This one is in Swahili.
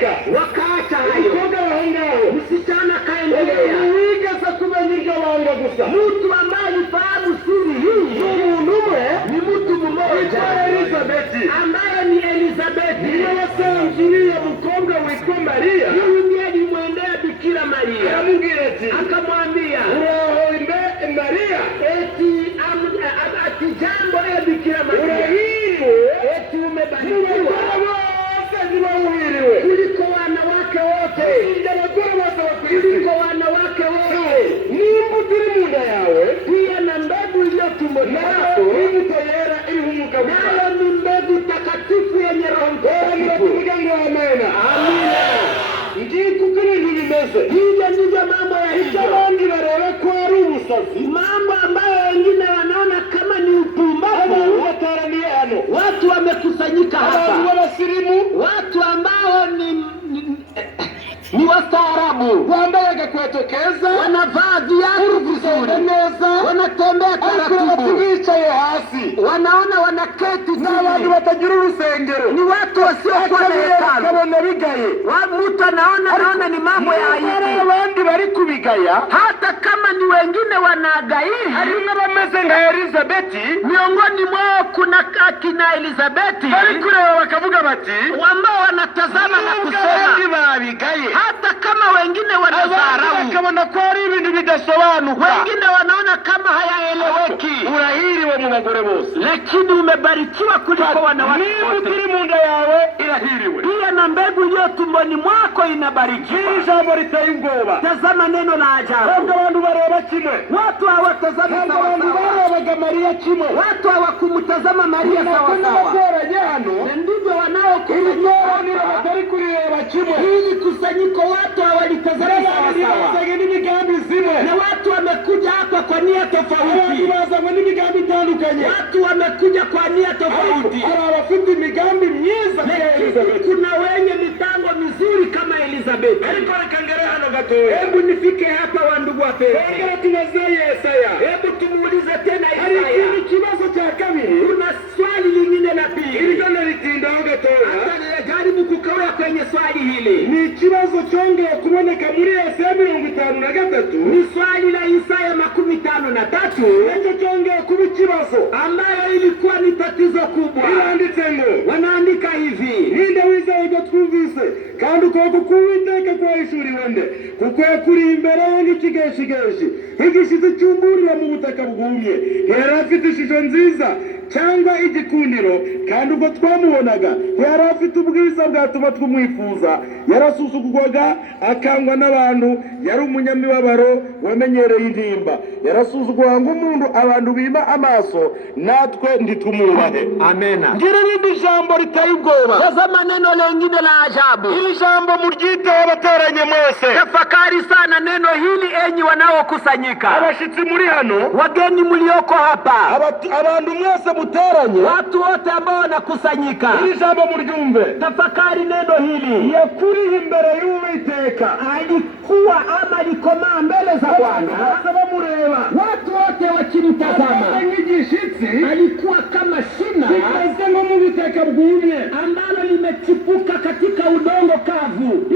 barareka wakaacha hayo. umukobwa bahongaho Msichana kaendelea. wigeze kumenya iryo banga gusa. Mtu ambaye alifahamu siri hii umuntu umwe ni mtu mmoja witwa Elizabeti ambaye ni Elizabeti. niwe wasanzuriye mukobwa witwa Mariya. Huyu ndiye alimwendea Bikira Maria aramubwira ati akamwambia, uraho Mariya, ati jambo Bikira Maria, urahiriwe eti umebarikiwa ntibawuhiriwe kuliko wanawake wote, abagore bose bakwisi kuliko wanawake wote. nimba utiri mu nda yawe Pia na mbegu iliyo tumboni mwako, imbuto yera iriho umugabo nayo ni mbegu takatifu yenye Roho Mtakatifu. tuvuga ngo amena. Amina. Ngiko uko ibintu bimeze. Hivyo ndivyo mambo icyo yalivyo. abandi bareba ko ari ubusazi, Mambo ambayo wengine wanaona kama ni abantu upumbavu, bataraniye hano, watu wamekusanyika abantu hapa, b'abasirimu watu ambao ni wastaarabu, bambaye agakweto keza, wanavaa viatu vizuri, neza, wanatembea ariko taratibu, bicaye hasi. wanaona wanaketi n'abantu chini. batagira urusengero, Ni watu wasiokuwa na hekalu. akabona bigaye. Mtu anaona ni mambo ya hari aibu. abandi bari kubigaya, Hata kama ni wengine wanagairi, harimo abameze nka Elizabeti miongoni mwao kuna akina Elizabeti bari kureba bakavuga bati ambao wanatazama na abandi kusema, babigaye, hata kama wengine abandi wanadharau, bakabona ko ari ibintu bidasobanuka. wengine wanaona kama hayaeleweki, urahiriwe mu bagore bose, lakini umebarikiwa kuliko wanawake niba wote. utiri mu nda yawe irahiriwe. Pia na mbegu iliyo tumboni mwako inabarikiwa. Iri jambo riteye ubwoba. Tazama neno la ajabu. Ntabwo abantu bareba kimwe, Watu hawatazami ntabwo sawa abantu sawa. barebaga Mariya kimwe. Watu hawakumtazama Maria sawa sawa. n'abatoranye hano, Na ndivyo iri wanaokusanyika teraniro hapa. batari kurireba kimwe. Hili kusanyiko watu hawalitazami sawa sawa. bazanye n'imigambi zimwe, Na watu wamekuja hapa kwa nia abantu tofauti. bazanywe n'imigambi itandukanye. Watu wamekuja kwa nia Ariko tofauti. hari abafite imigambi myiza nka Lakini Elizabeti. kuna wenye mipango mizuri kama Elizabeti. Ariko reka ngere hano gatoya, Hebu nifike hapa wandugu wapenzi. ongera tubaze Yesaya. Hebu tumuulize tena Hari Isaya. ikindi kibazo cya kabiri, Kuna swali lingine la iri pili. ryo naritindaho gatoya. Hata jaribu kukawa kwenye swali hili. Ni ikibazo cyongeye kuboneka muri Yesaya 53, Ni swali la Isaya 53 nicyo cyongeye kuba ikibazo. ambayo ilikuwa ni tatizo kubwa. Biranditse ngo, Wanaandika hivi: ninde wizeye ibyo twumvise, kandi ukuboko k'Uwiteka kwahishuriwe nde? Kuko yakuriye imbere ye nk'ikigeshigeshi, nk'igishyitsi cyumburira mu butaka bwumye. Ntiyari afite ishusho nziza cyangwa igikundiro, kandi ubwo twamubonaga ntiyari afite ubwiza bwatuma tumwifuza. Yarasuzugurwaga akangwa n'abantu, yari umunyamibabaro wamenyereye intimba. Yarasuzugurwa nk'umuntu abantu bima amaso, natwe nditumwubahe. Amena. Ngira irindi jambo riteye ubwoba. Tazama neno lingine la ajabu. Iri jambo muryiteho abateranye mwese. Tafakari sana neno hili enyi wanaokusanyika. Abashitsi muri hano, Wageni mlioko hapa. abantu mwese muteranye, Watu wote ambao wanakusanyika. iri jambo muryumve. Tafakari neno hili. Yakuriye imbere y'Uwiteka, Alikuwa ama alikomaa mbele za Bwana. bose bamureba. Watu wote wakimtazama. Ameze nk'igishitsi Alikuwa kama shina kimeze nko mu butaka bwumye. ambalo limechipuka katika udongo kavu.